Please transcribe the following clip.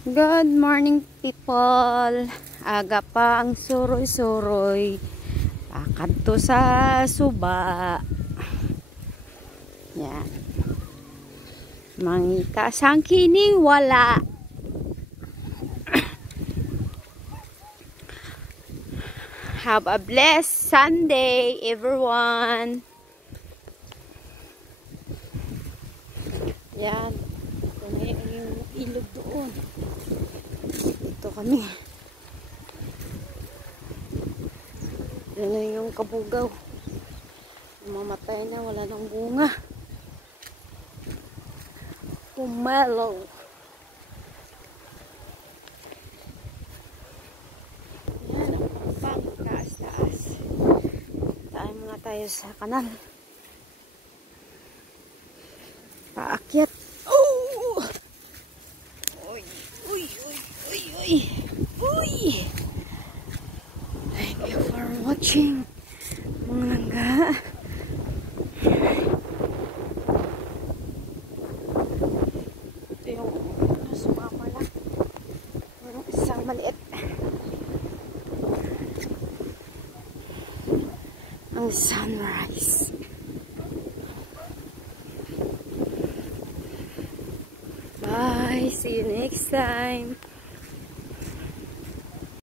Good morning, people. Aga pa ang suroy-suroy. Pakadto sa suba. Yan. Mangita sang kining wala. Have a blessed Sunday, everyone. Yan. Ito na yung ilog doon. Dito kami. Yan na yung kabugaw. Mamatay na, wala nang bunga. Pumelo. Yan, ang pang taas-taas. Taan muna tayo sa kanal. Paakyat. Oh! Uy, uy, uy, uy, uy. Uy! Thank you for watching. Mga langga. Ito yung sumama lang. Merong isang maliit. Ang sunrise. Bye. See you next time.